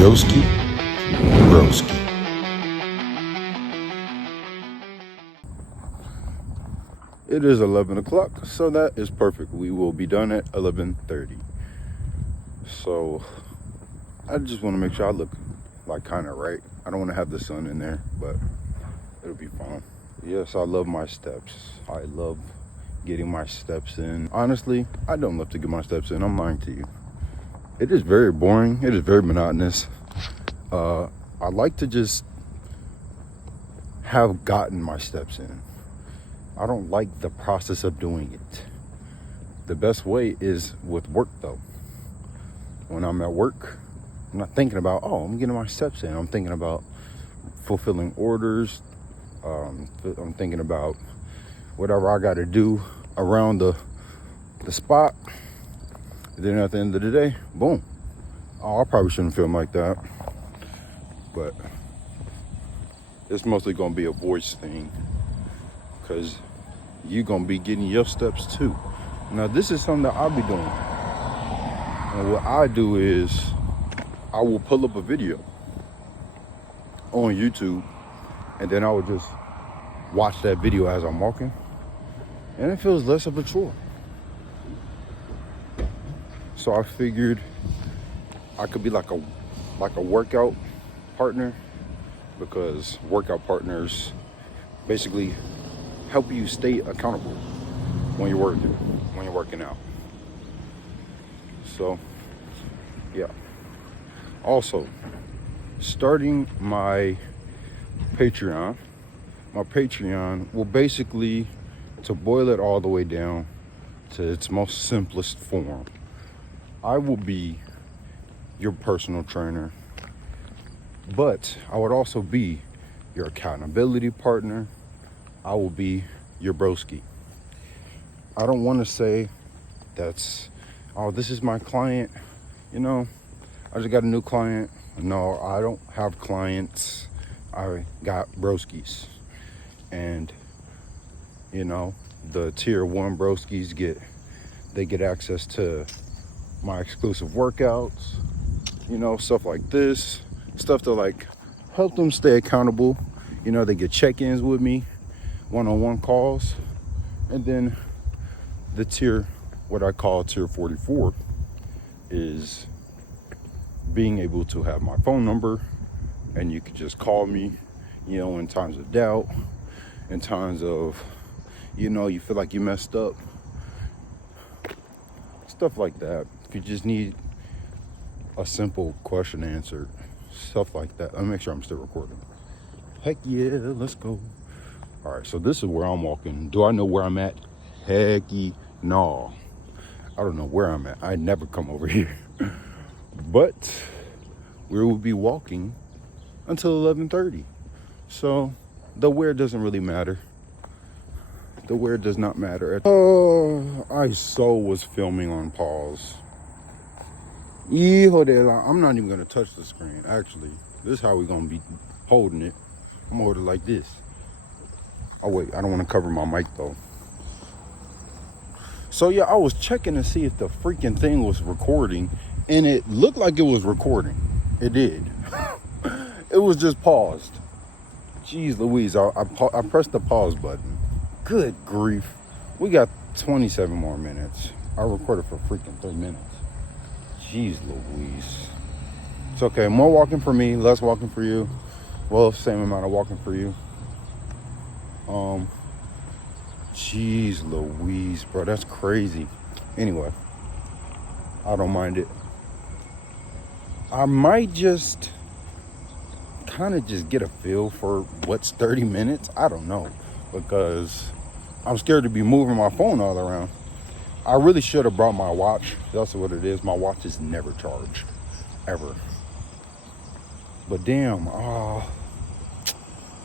Yoski Broski. It is 11 o'clock, so that is perfect. We will be done at 11:30. So I just want to make sure I look like kind of right. I don't want to have the sun in there, but it'll be fine. Yes, I love my steps. I love getting my steps in. Honestly, I don't love to get my steps in. I'm lying to you. It is very boring. It is very monotonous. I like to just have gotten my steps in. I don't like the process of doing it. The best way is with work though. When I'm at work, I'm not thinking about, oh, I'm getting my steps in. I'm thinking about fulfilling orders. I'm thinking about whatever I got to do around the spot. And then at the end of the day, boom. Oh, I probably shouldn't film like that. But it's mostly going to be a voice thing. Because you're going to be getting your steps too. Now, this is something that I'll be doing. And what I do is I will pull up a video on YouTube. And then I will just watch that video as I'm walking. And it feels less of a chore. So I figured I could be like a workout partner, because workout partners basically help you stay accountable when you're working out. So yeah. Also, starting my Patreon. My Patreon will basically, to boil it all the way down to its most simplest form, I will be your personal trainer, but I would also be your accountability partner. I will be your broski. I don't want to say oh, this is my client. You know, I just got a new client. No, I don't have clients. I got broskies. And, you know, the tier 1 broskies get access to my exclusive workouts, you know, stuff like this, stuff to like help them stay accountable. You know, they get check-ins with me, one-on-one calls. And then the tier, what I call tier 44, is being able to have my phone number and you can just call me, you know, in times of doubt, in times of, you know, you feel like you messed up, stuff like that. If you just need a simple question answered, stuff like that. Let me make sure I'm still recording. Heck yeah, let's go. All right, so this is where I'm walking. Do I know where I'm at? Hecky no. I don't know where I'm at. I never come over here. But we will be walking until 11:30. So the where doesn't really matter. The where does not matter. Oh, I was filming on pause. I'm not even gonna touch the screen. Actually, this is how we're gonna be holding it. I'm gonna hold it like this. Oh wait, I don't want to cover my mic though. So yeah, I was checking to see if the freaking thing was recording, and it looked like it was recording. It did. It was just paused. Jeez Louise, I pressed the pause button. Good grief. We got 27 more minutes. I recorded for freaking 3 minutes. Jeez Louise. It's okay. More walking for me, less walking for you. Well, same amount of walking for you. Jeez Louise, bro. That's crazy. Anyway, I don't mind it. I might just kind of just get a feel for what's 30 minutes. I don't know, because I'm scared to be moving my phone all around. I really should have brought my watch. That's what it is. My watch is never charged, ever. But damn, I'm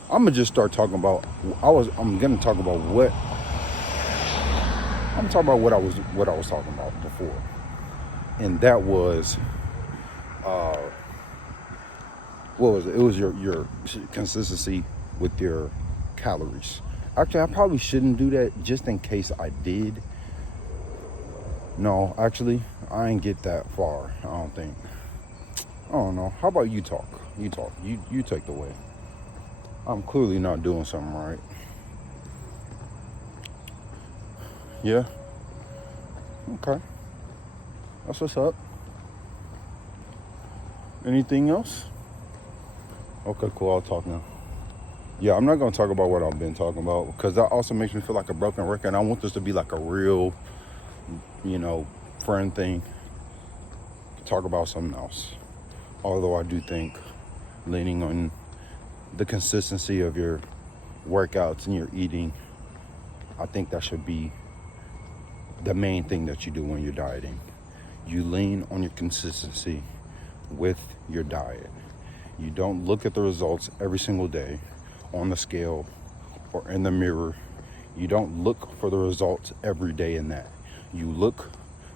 gonna just start talking about. I'm gonna talk about what. I'm talking about what I was talking about before, and that was. What was it? It was your consistency with your calories. Actually, I probably shouldn't do that, just in case I did. No, actually, I ain't get that far, I don't think. I don't know. How about you talk? You talk. You take the way. I'm clearly not doing something right. Yeah. Okay. That's what's up. Anything else? Okay, cool. I'll talk now. Yeah, I'm not going to talk about what I've been talking about because that also makes me feel like a broken record. And I want this to be like a real, friend thing. Talk about something else. Although I do think leaning on the consistency of your workouts and your eating, I think that should be the main thing that you do when you're dieting. You lean on your consistency with your diet. You don't look at the results every single day on the scale or in the mirror. You don't look for the results every day in that. You look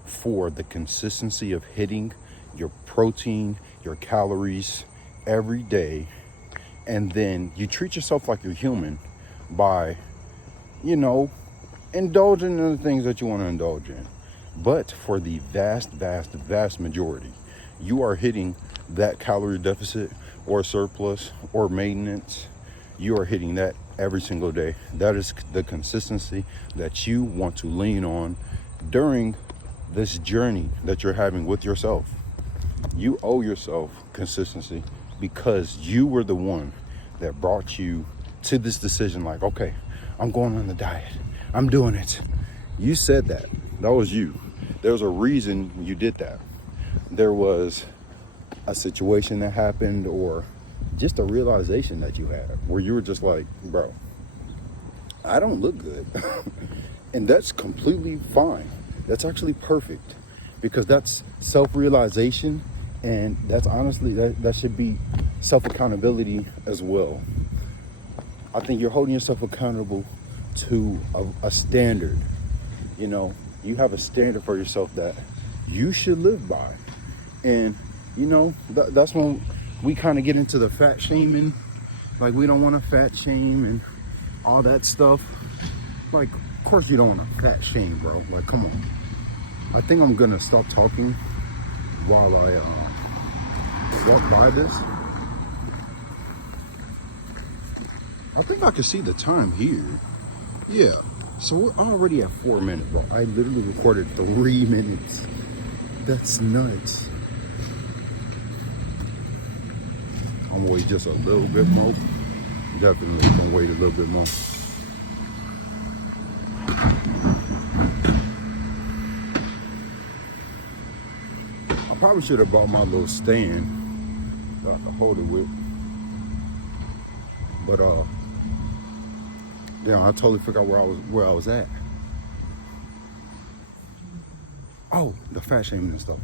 for the consistency of hitting your protein, your calories every day. And then you treat yourself like you're human by, indulging in the things that you want to indulge in. But for the vast majority, you are hitting that calorie deficit or surplus or maintenance. You are hitting that every single day. That is the consistency that you want to lean on during this journey that you're having with yourself. You owe yourself consistency because you were the one that brought you to this decision. Like, okay, I'm going on the diet. I'm doing it. You said that. That was you. There was a reason you did that. There was a situation that happened or just a realization that you had where you were just like, bro, I don't look good. And that's completely fine. That's actually perfect because that's self-realization, and that's honestly, that should be self-accountability as well. I think you're holding yourself accountable to a standard. You have a standard for yourself that you should live by. And, that's when we kind of get into the fat shaming. Like, we don't want to fat shame and all that stuff. Like, of course you don't want to fat shame, bro. Like, come on. I think I'm going to stop talking while I walk by this. I think I can see the time here. Yeah. So we're already at 4 minutes, bro. I literally recorded 3 minutes. That's nuts. I'm gonna wait just a little bit more. Definitely gonna wait a little bit more. I probably should have brought my little stand that I could hold it with. But damn, I totally forgot where I was at. Oh, the fat shaming and stuff.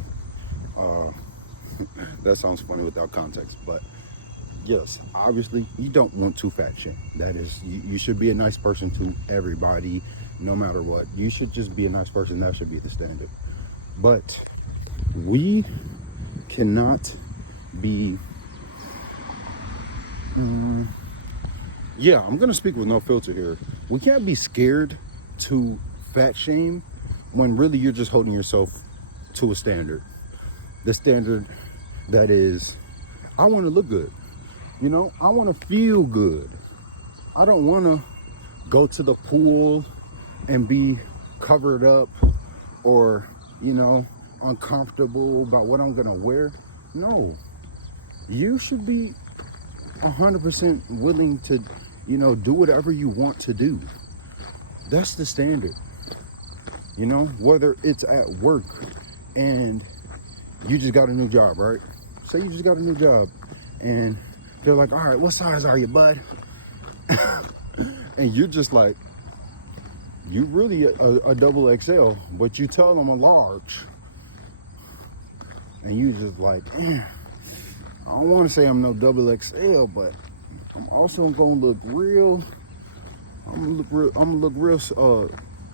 That sounds funny without context, but yes, obviously you don't want to fat shame. That is, you should be a nice person to everybody, no matter what. You should just be a nice person. That should be the standard. But we cannot be, I'm gonna speak with no filter here. We can't be scared to fat shame when really you're just holding yourself to a standard. The standard that is, I want to look good. I want to feel good. I don't want to go to the pool and be covered up or, uncomfortable about what I'm going to wear. No. You should be 100% willing to, do whatever you want to do. That's the standard. Whether it's at work and you just got a new job, right? Say you just got a new job and they're like, all right, what size are you, bud? And you're just like, you really a double XL, but you tell them a large. And you just like, I don't want to say I'm no double XL, but I'm also gonna look real, I'm gonna look real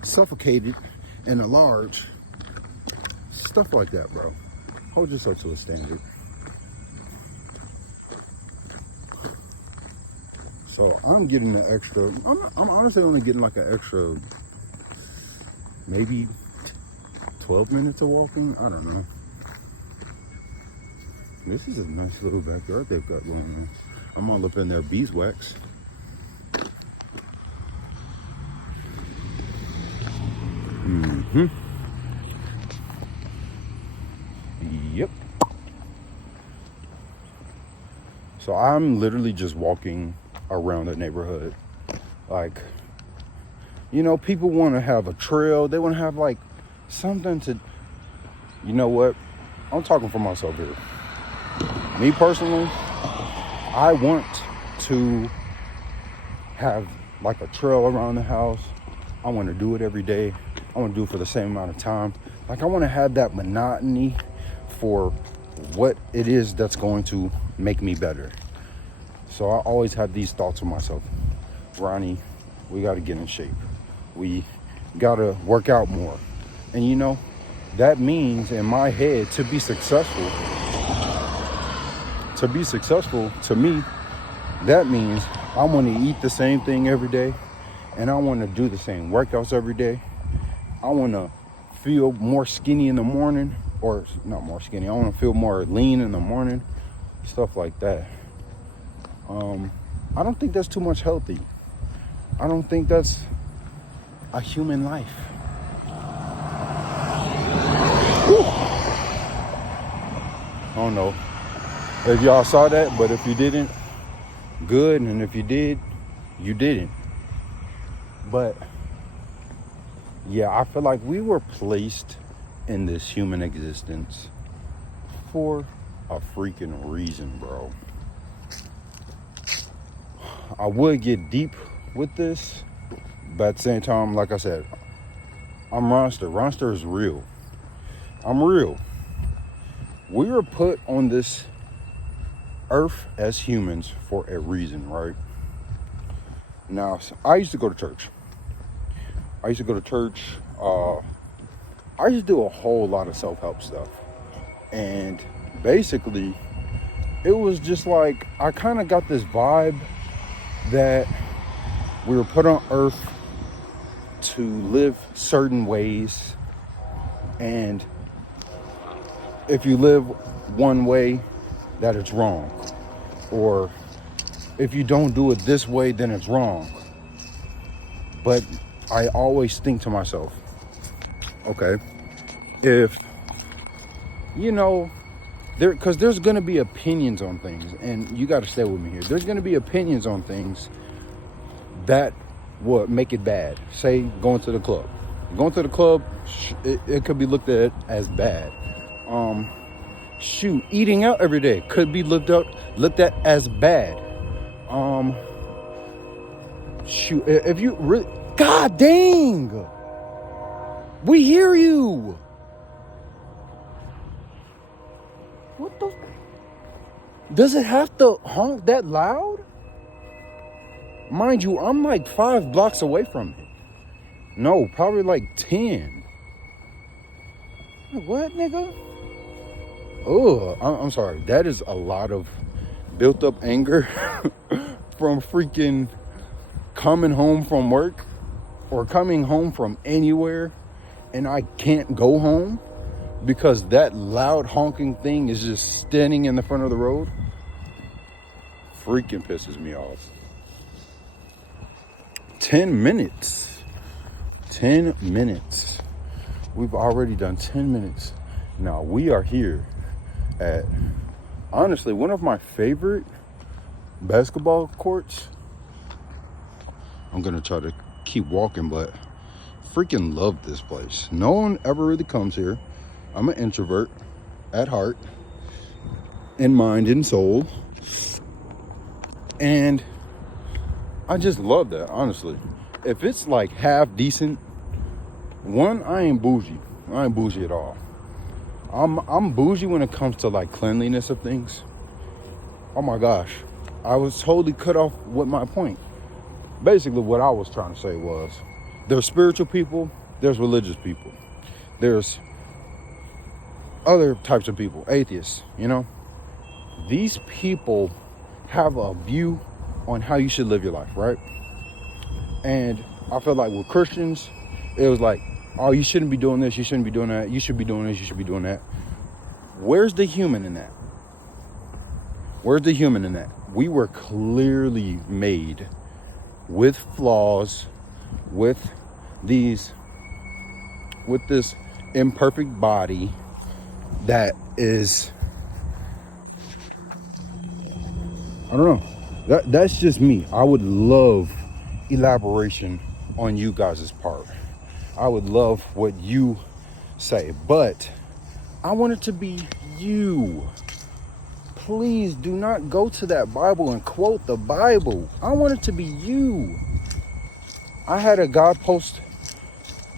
suffocated in a large. Stuff like that, bro. Hold yourself to a standard. So I'm getting an extra, I'm honestly only getting like an extra, maybe 12 minutes of walking. I don't know. This is a nice little backyard they've got going on. I'm all up in their beeswax. Mm-hmm. Yep. So I'm literally just walking around the neighborhood. Like, you know, people want to have a trail. They want to have like something to, you know what? I'm talking for myself here. Me personally, I want to have like a trail around the house. I want to do it every day. I want to do it for the same amount of time. Like, I want to have that monotony for what it is that's going to make me better. So I always have these thoughts with myself. Ronnie, we got to get in shape. We got to work out more. And you know, that means in my head, to be successful to me, that means I want to eat the same thing every day, and I want to do the same workouts every day. I want to feel more skinny in the morning, or not more skinny. I want to feel more lean in the morning, stuff like that. I don't think that's too much healthy. I don't think that's a human life. Whew. I don't know if y'all saw that, but if you didn't, good, and if you did, you didn't. But yeah, I feel like we were placed in this human existence for a freaking reason, bro. I would get deep with this, but at the same time, like I said, I'm Ronster. Ronster is real. I'm real. We were put on this earth as humans for a reason, right? Now, I used to go to church. I used to do a whole lot of self-help stuff. And basically, it was just like, I kind of got this vibe that we were put on earth to live certain ways. And if you live one way, that it's wrong. Or if you don't do it this way, then it's wrong. But I always think to myself, okay, if, you know, because there's going to be opinions on things, and you got to stay with me here. There's going to be opinions on things that would make it bad. Say going to the club. Going to the club, it could be looked at as bad. Shoot, eating out every day could be looked at as bad. Shoot, if you really, God dang, we hear you. What the? Does it have to honk that loud? Mind you, I'm like 5 blocks away from it. No, probably like 10. What, nigga? Oh, I'm sorry. That is a lot of built up anger from freaking coming home from work or coming home from anywhere, and I can't go home because that loud honking thing is just standing in the front of the road. Freaking pisses me off. 10 minutes. 10 minutes. We've already done 10 minutes. Now we are here at, honestly, one of my favorite basketball courts. I'm gonna try to keep walking, but freaking love this place. No one ever really comes here. I'm an introvert at heart, in mind, in soul. And I just love that, honestly. If it's like half decent, I ain't bougie. I ain't bougie at all. I'm bougie when it comes to like cleanliness of things. Oh my gosh. I was totally cut off with my point. Basically what I was trying to say was, there's spiritual people, there's religious people, there's other types of people, atheists, you know. These people have a view on how you should live your life, right? And I feel like with Christians, it was like, oh, you shouldn't be doing this, you shouldn't be doing that, you should be doing this, you should be doing that. Where's the human in that? Where's the human in that? We were clearly made with flaws, with this imperfect body that is, I don't know. That's just me. I would love elaboration on you guys' part. I would love what you say, but I want it to be you. Please do not go to that Bible and quote the Bible. I want it to be you. I had a guy post,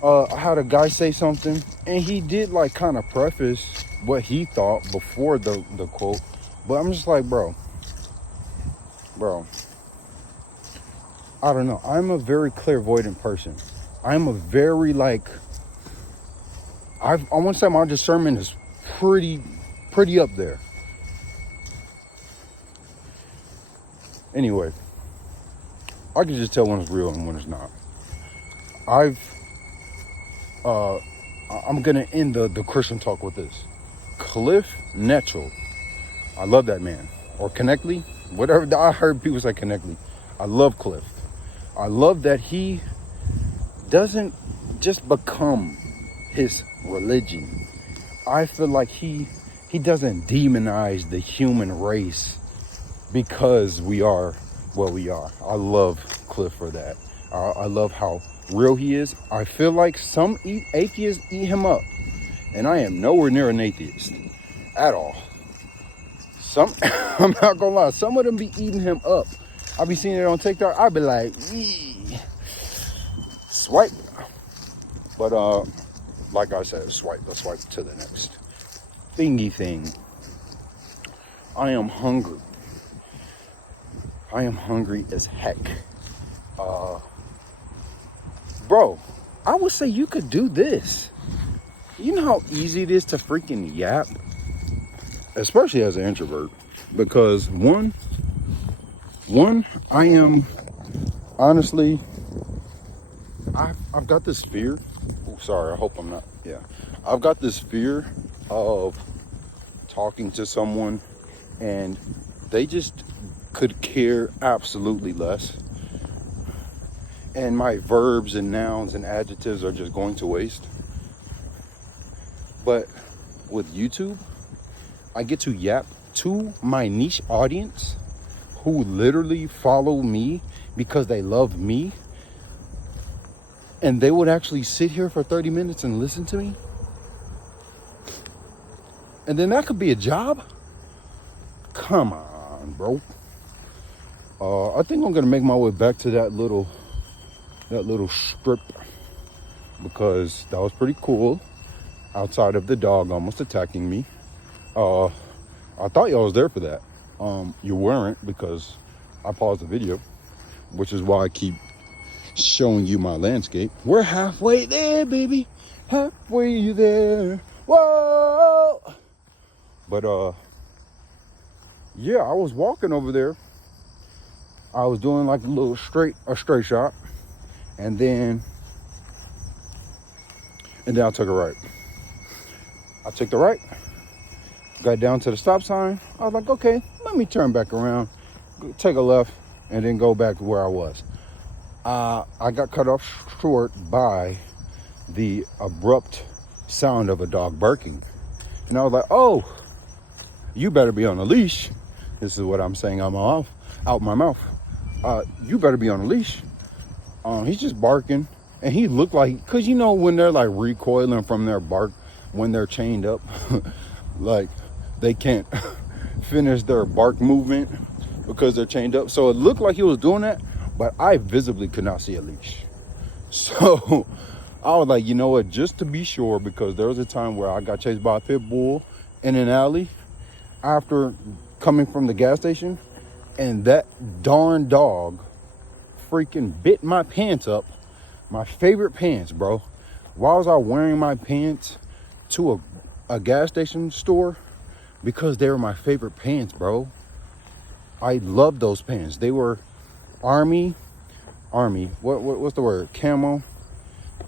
I had a guy say something, and he did like kind of preface what he thought before the quote. But I'm just like, bro, I don't know. I'm a very clairvoyant person. I'm a very I want to say my discernment is pretty up there. Anyway, I can just tell when it's real and when it's not. I'm gonna end the Christian talk with this. Cliff Netchell, I love that man. Or Connectly, whatever. I heard people say Connectly. I love Cliff. I love that he doesn't just become his religion. I feel like he doesn't demonize the human race because we are what we are. I love Cliff for that. I love how real he is. I feel like some atheists eat him up, and I am nowhere near an atheist at all. I'm not gonna lie, some of them be eating him up. I be seeing it on TikTok. I be like, swipe. But like I said, swipe. Let's swipe to the next thingy thing. I am hungry. I am hungry as heck. Bro, I would say you could do this. You know how easy it is to freaking yap? Especially as an introvert. Because one, I am, honestly, I've got this fear. Oh, sorry, I hope I'm not, yeah. I've got this fear of talking to someone and they just could care absolutely less. And my verbs and nouns and adjectives are just going to waste. But with YouTube, I get to yap to my niche audience who literally follow me because they love me. And they would actually sit here for 30 minutes and listen to me. And then that could be a job. Come on, bro. I think I'm gonna make my way back to that little strip because that was pretty cool. Outside of the dog almost attacking me. I thought y'all was there for that. You weren't because I paused the video, which is why I keep showing you my landscape. We're halfway there, baby. Halfway there. Whoa. But yeah, I was walking over there. I was doing like a straight shot, and then I took a right. I took the right, got down to the stop sign. I was like, okay, let me turn back around, take a left, and then go back to where I was. I got cut off short by the abrupt sound of a dog barking. And I was like, oh, you better be on a leash. This is what I'm saying out my mouth. You better be on a leash. He's just barking. And he looked like, because you know when they're like recoiling from their bark, when they're chained up, like they can't finish their bark movement because they're chained up. So it looked like he was doing that, but I visibly could not see a leash. So I was like, you know what, just to be sure, because there was a time where I got chased by a pit bull in an alley after coming from the gas station, and that darn dog freaking bit my pants up, my favorite pants, bro. Why was I wearing my pants to a gas station store? Because they were my favorite pants, bro. I loved those pants. They were army, what's the word? Camo.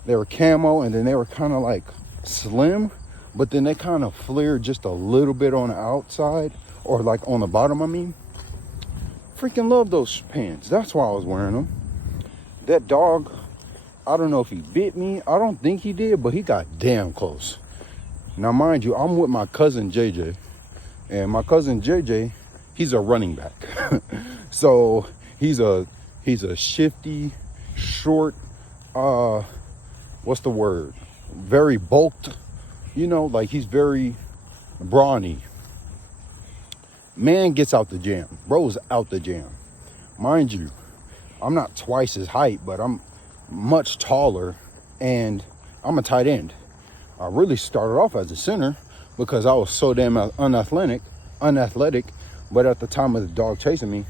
They were camo, and then they were kind of like slim, but then they kind of flared just a little bit on the outside, or like on the bottom, I mean. Freaking love those pants. That's why I was wearing them. That dog, I don't know if he bit me. I don't think he did, but he got damn close. Now, mind you, I'm with my cousin JJ, and my cousin JJ, he's a running back. So he's a shifty, short, what's the word? Very bulked, like he's very brawny. Man gets out the jam. Bro's out the jam. Mind you, I'm not twice his height, but I'm much taller, and I'm a tight end. I really started off as a center because I was so damn unathletic. But at the time of the dog chasing me,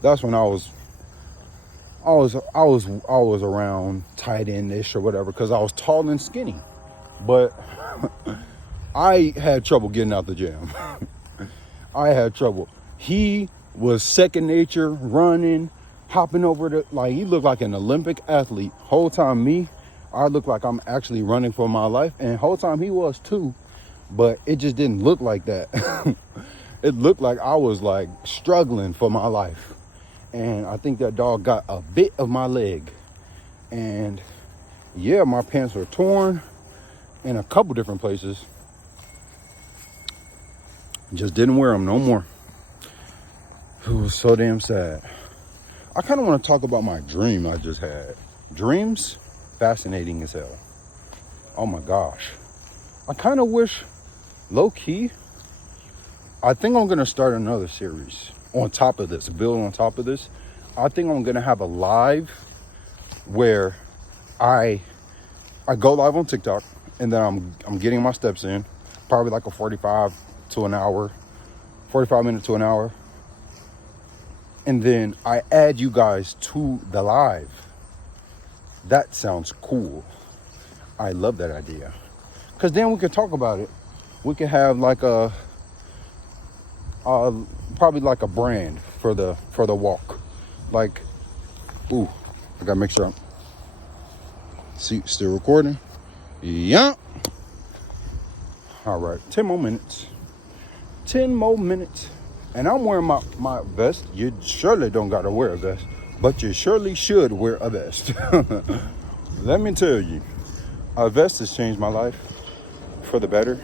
that's when I was around tight end-ish or whatever, because I was tall and skinny. But I had trouble getting out the jam. I had trouble. He was second nature, running, hopping over he looked like an Olympic athlete. Whole time I looked like I'm actually running for my life, and whole time he was too, but it just didn't look like that. It looked like I was like struggling for my life. And I think that dog got a bit of my leg. And yeah, my pants were torn in a couple different places. Just didn't wear them no more. It was so damn sad. I kind of want to talk about my dream I just had. Dreams, fascinating as hell. Oh my gosh. I kind of wish, low key, I think I'm going to start another series on top of this, build on top of this. I think I'm going to have a live where I go live on TikTok, and then I'm getting my steps in, probably like a 45 minutes to an hour. And then I add you guys to the live. That sounds cool. I love that idea. Because then we could talk about it. We could have like probably like a brand for the walk. Like, ooh, I gotta make sure I'm still recording. Yeah. All right, 10 more minutes. 10 more minutes. And I'm wearing my vest. You surely don't gotta wear a vest, but you surely should wear a vest. Let me tell you, a vest has changed my life for the better.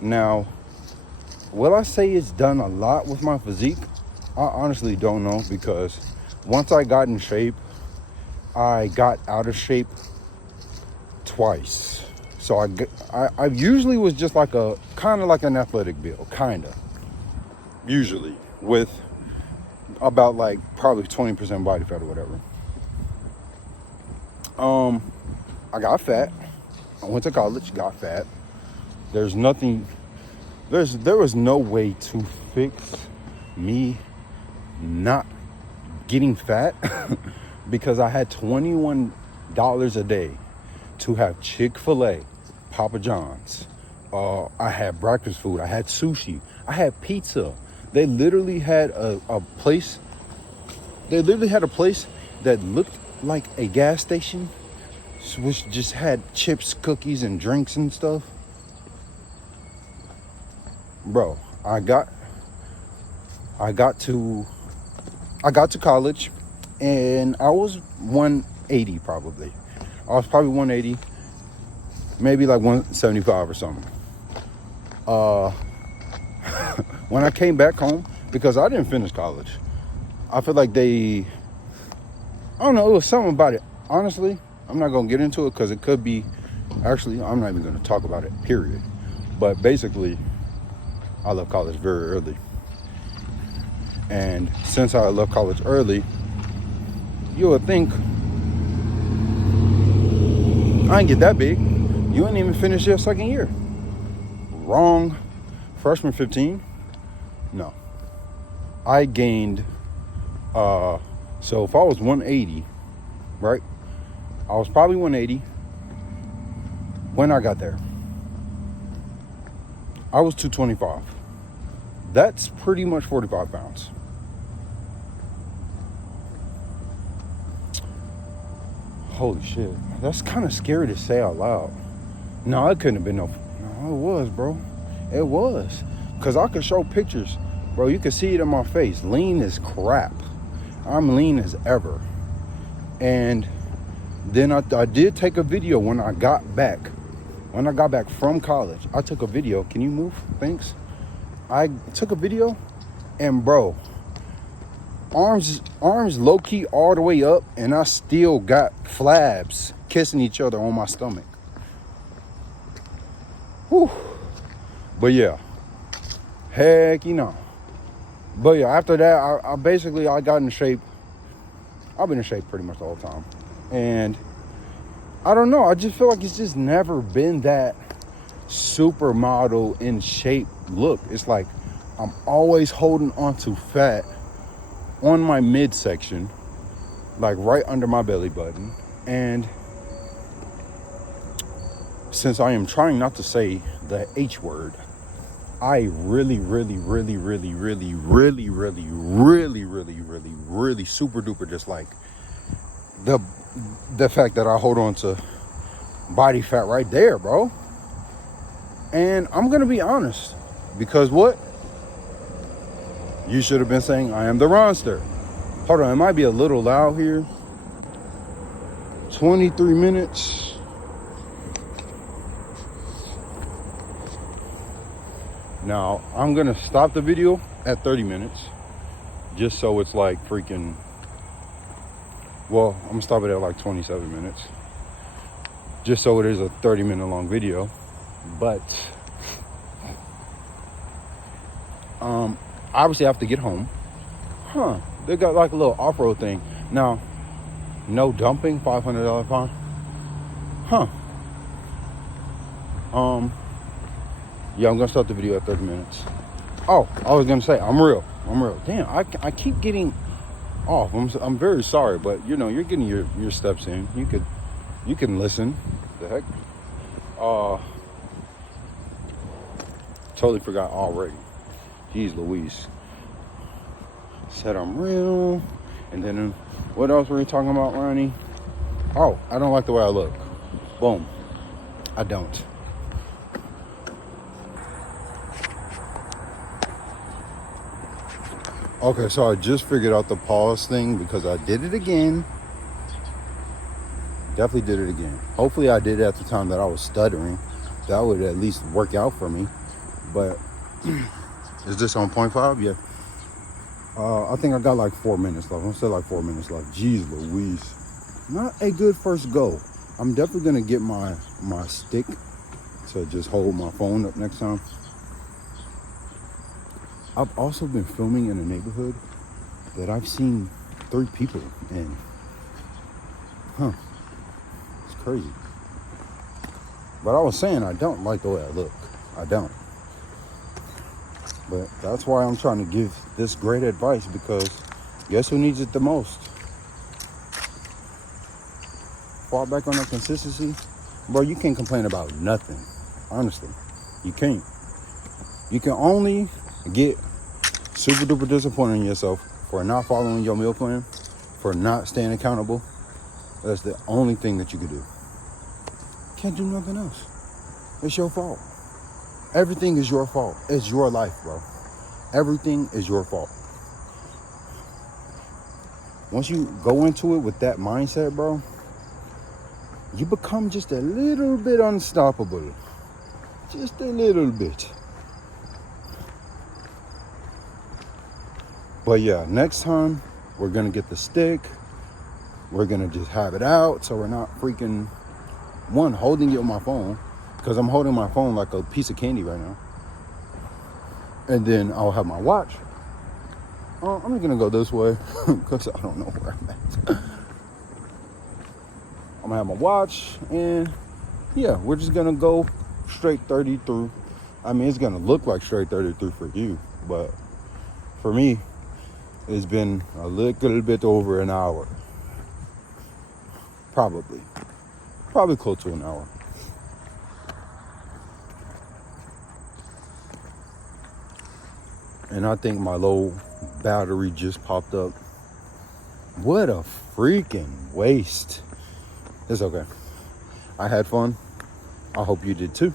Now, will I say it's done a lot with my physique? I honestly don't know, because once I got in shape, I got out of shape twice. So I usually was just like kind of like an athletic build, kind of. Usually, with about like probably 20% body fat or whatever. I got fat. I went to college, got fat. There was no way to fix me not getting fat because I had $21 a day to have Chick-fil-A, Papa John's. I had breakfast food. I had sushi. I had pizza. They literally had a place. They literally had a place that looked like a gas station, which just had chips, cookies, and drinks and stuff. Bro, I got to college, and I was 180 probably. I was probably 180, maybe like 175 or something. When I came back home, because I didn't finish college, I feel like I don't know, it was something about it. Honestly, I'm not going to get into it because it could be, actually, I'm not even going to talk about it, period. But basically, I left college very early. And since I left college early, you would think I ain't get that big. You ain't even finished your second year. Wrong. Freshman 15? No. I gained, so if I was 180, right? I was probably 180 when I got there. I was 225. That's pretty much 45 pounds. Holy shit. That's kind of scary to say out loud. No, it couldn't have been no, it was, bro. It was. Because I could show pictures. Bro, you can see it in my face. Lean as crap. I'm lean as ever. And then I did take a video when I got back. When I got back from college, I took a video. Can you move? Thanks. I took a video, and bro, arms low-key all the way up, and I still got flabs kissing each other on my stomach. Whew. But yeah, heck, you know. But yeah, after that, I basically got in shape. I've been in shape pretty much the whole time. And I don't know, I just feel like it's just never been that supermodel in shape look. It's like I'm always holding on to fat on my midsection, like right under my belly button. And since I am trying not to say the H word, I really super duper dislike the fact that I hold on to body fat right there, bro. And I'm gonna be honest, because what? You should have been saying I am the Ronster. Hold on, it might be a little loud here. 23 minutes. Now, I'm gonna stop the video at 30 minutes, just so it's like freaking, well, I'm gonna stop it at like 27 minutes, just so it is a 30-minute long video. But obviously I have to get home. They got like a little off-road thing. Now, no dumping, $500 fine. Yeah, I'm gonna start the video at 30 minutes. Oh, I was gonna say, I'm real. Damn, I keep getting off. I'm very sorry, but you know, you're getting your steps in. You can listen. The heck? Totally forgot already. Jeez Louise. Said I'm real. And then what else were we talking about, Ronnie? Oh, I don't like the way I look. Boom. I don't. Okay, so I just figured out the pause thing because I did it again. Definitely did it again. Hopefully I did it at the time that I was stuttering. That would at least work out for me. But is this on 0.5? Yeah. I think I got like 4 minutes left. I'm still like 4 minutes left. Jeez Louise. Not a good first go. I'm definitely gonna get my stick to just hold my phone up next time. I've also been filming in a neighborhood that I've seen 3 people in. It's crazy. But I was saying I don't like the way I look. I don't. But that's why I'm trying to give this great advice, because guess who needs it the most? Fall back on that consistency. Bro, you can't complain about nothing. Honestly, you can't. You can only get super duper disappointed in yourself for not following your meal plan, for not staying accountable. That's the only thing that you can do. Can't do nothing else. It's your fault. Everything is your fault. It's your life, bro. Everything is your fault. Once you go into it with that mindset, bro, you become just a little bit unstoppable. Just a little bit. But yeah, next time we're gonna get the stick. We're gonna just have it out so we're not freaking, one, holding it on my phone, because I'm holding my phone like a piece of candy right now. And then I'll have my watch. I'm just gonna go this way because I don't know where I'm at. I'm gonna have my watch, and yeah, we're just gonna go straight 30 through. I mean, it's gonna look like straight 33 for you, but for me, it's been a little bit over an hour. Probably close to an hour. And I think my low battery just popped up. What a freaking waste. It's okay. I had fun. I hope you did too.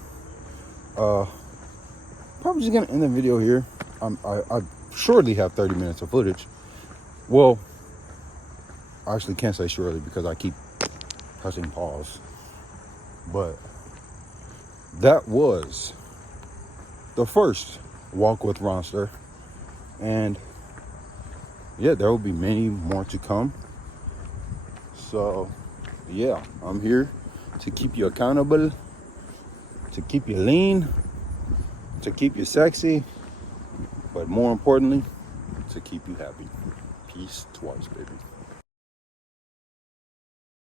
probably just gonna end the video here. I surely have 30 minutes of footage. Well, I actually can't say surely because I keep pressing pause. But that was the first walk with Ronster, and yeah, there will be many more to come. So yeah, I'm here to keep you accountable, to keep you lean, to keep you sexy, but more importantly, to keep you happy. Peace twice, baby.